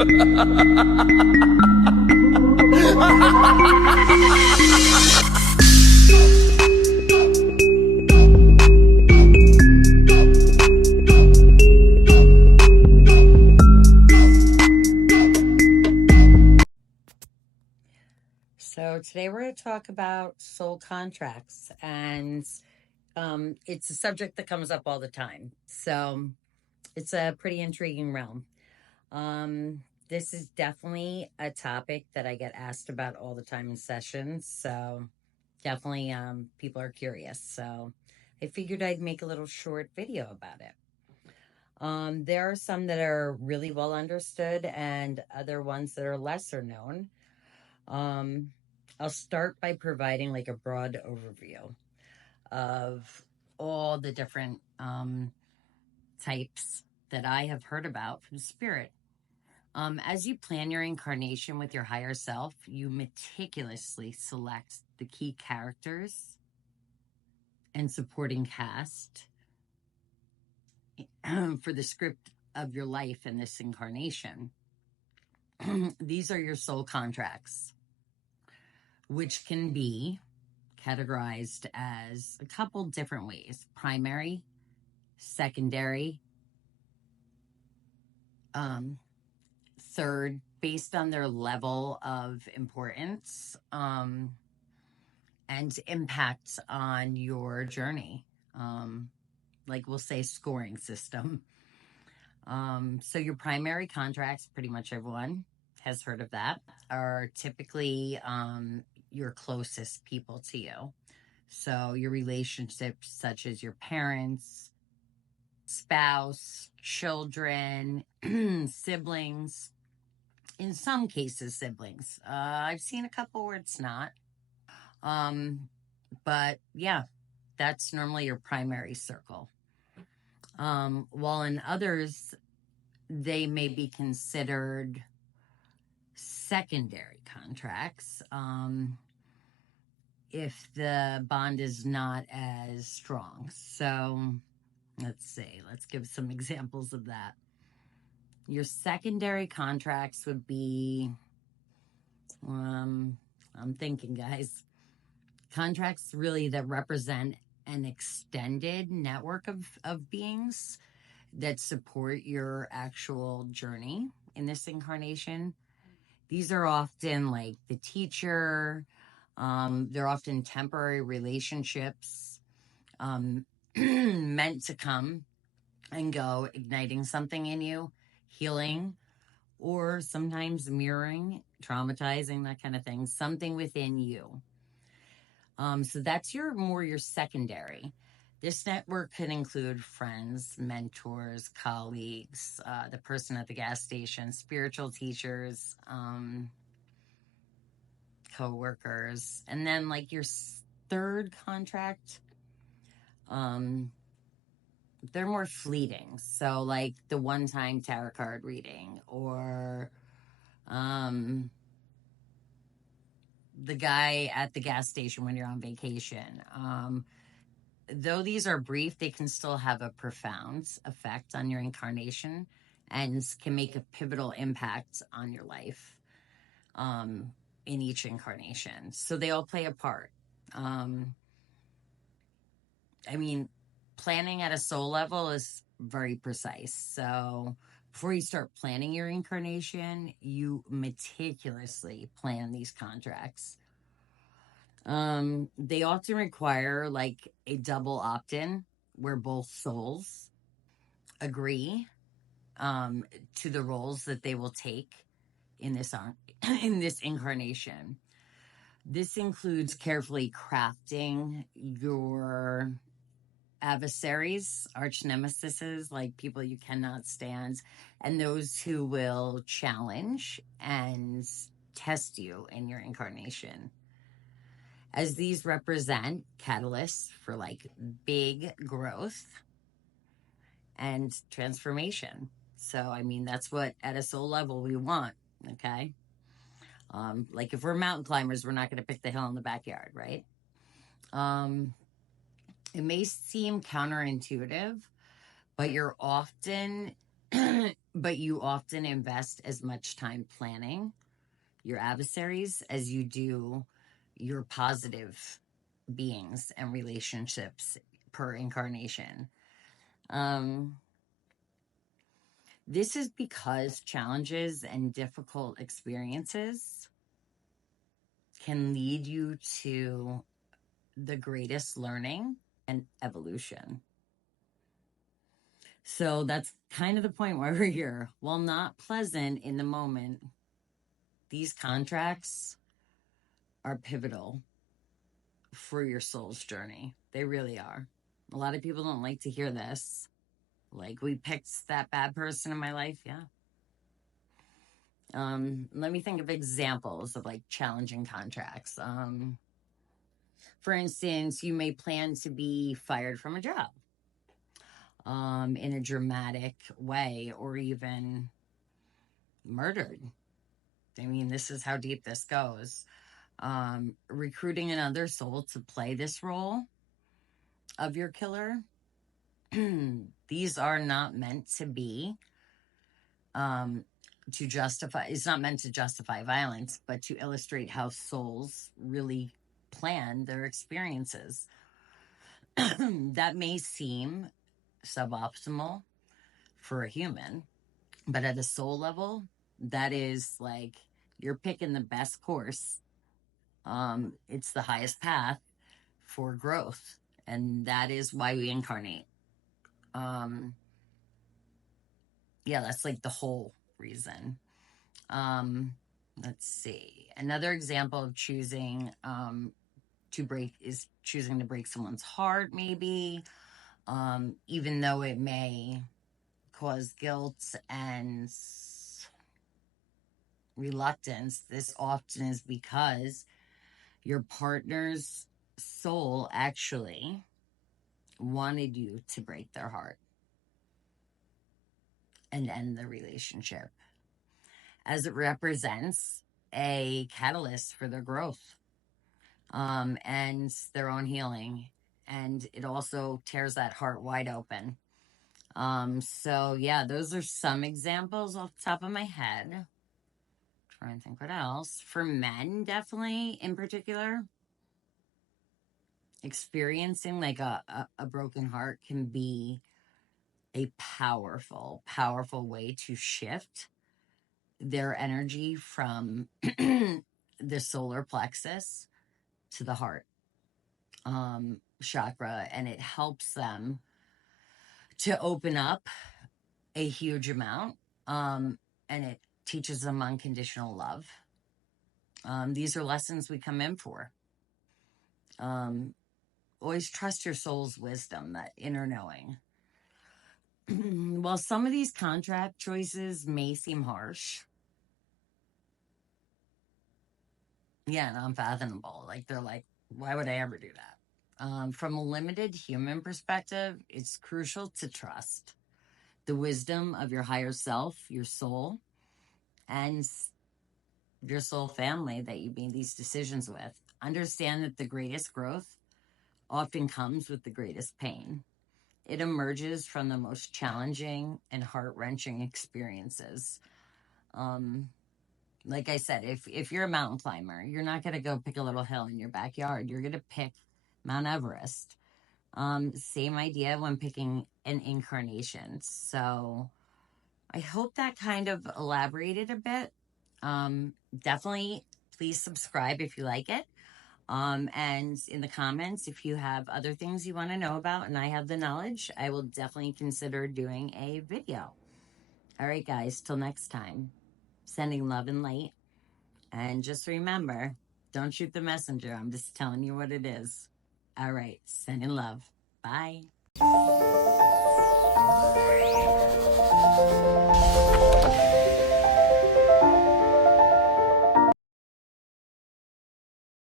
So today we're going to talk about soul contracts, and it's a subject that comes up all the time. So it's a pretty intriguing realm. This is definitely a topic that I get asked about all the time in sessions. So definitely people are curious. So I figured I'd make a little short video about it. There are some that are really well understood and other ones that are lesser known. Um, I'll start by providing like a broad overview of all the different types that I have heard about from spirit. As you plan your incarnation with your higher self, you meticulously select the key characters and supporting cast for the script of your life in this incarnation. These are your soul contracts, which can be categorized as a couple different ways: primary, secondary, third, based on their level of importance and impact on your journey. Like we'll say scoring system. So your primary contracts, pretty much everyone has heard of that, are typically your closest people to you. So your relationships, such as your parents, spouse, children, siblings, in some cases, siblings. I've seen a couple where it's not. But yeah, that's normally your primary circle. While in others, they may be considered secondary contracts if the bond is not as strong. So let's see, let's give some examples of that. Your secondary contracts would be, I'm thinking, guys, contracts really that represent an extended network of beings that support your actual journey in this incarnation. These are often like the teacher. They're often temporary relationships meant to come and go, igniting something in you, healing, or sometimes mirroring, traumatizing, that kind of thing, something within you. So that's your secondary. This network could include friends, mentors, colleagues, the person at the gas station, spiritual teachers, co-workers. And then like your third contract, they're more fleeting. So like the one-time tarot card reading, or the guy at the gas station when you're on vacation. Though these are brief, they can still have a profound effect on your incarnation and can make a pivotal impact on your life in each incarnation. So they all play a part. I mean, planning at a soul level is very precise. So before you start planning your incarnation, you meticulously plan these contracts. They often require like a double opt-in where both souls agree to the roles that they will take in this in this incarnation. This includes carefully crafting your adversaries, arch nemesises, like people you cannot stand, and those who will challenge and test you in your incarnation, as these represent catalysts for like big growth and transformation. So, I mean, that's what at a soul level we want, okay? Like if we're mountain climbers, we're not going to pick the hill in the backyard, right? It may seem counterintuitive, but you're often but you often invest as much time planning your adversaries as you do your positive beings and relationships per incarnation. Um, this is because challenges and difficult experiences can lead you to the greatest learning and evolution. So that's kind of the point why we're here. While not pleasant in the moment, these contracts are pivotal for your soul's journey. They really are. A lot of people don't like to hear this. Like, we picked that bad person in my life. Yeah. Let me think of examples of like challenging contracts. For instance, you may plan to be fired from a job in a dramatic way, or even murdered. I mean, this is how deep this goes. Recruiting another soul to play this role of your killer. These are not meant to be to justify, it's not meant to justify violence, but to illustrate how souls really plan their experiences. That may seem suboptimal for a human, but at a soul level, that is like you're picking the best course. It's the highest path for growth, and that is why we incarnate. Yeah, that's like the whole reason. Let's see. Another example of choosing to break is choosing to break someone's heart, maybe, even though it may cause guilt and reluctance. This often is because your partner's soul actually wanted you to break their heart and end the relationship, as it represents a catalyst for their growth and their own healing. And it also tears that heart wide open. So yeah, those are some examples off the top of my head. Trying to think what else. For men, definitely in particular, experiencing like a broken heart can be a powerful, powerful way to shift their energy from the solar plexus to the heart chakra, and it helps them to open up a huge amount, and it teaches them unconditional love. These are lessons we come in for. Always trust your soul's wisdom, that inner knowing. While some of these contract choices may seem harsh, yeah, and unfathomable, like they're like, why would I ever do that? From a limited human perspective, it's crucial to trust the wisdom of your higher self, your soul, and your soul family that you made these decisions with. Understand that the greatest growth often comes with the greatest pain. It emerges from the most challenging and heart-wrenching experiences. Like I said, if you're a mountain climber, you're not going to go pick a little hill in your backyard. You're going to pick Mount Everest. Same idea when picking an incarnation. So I hope that kind of elaborated a bit. Definitely please subscribe if you like it. And in the comments, if you have other things you want to know about and I have the knowledge, I will definitely consider doing a video. All right, guys, till next time, sending love and light. And just remember, don't shoot the messenger. I'm just telling you what it is. All right, sending love. Bye.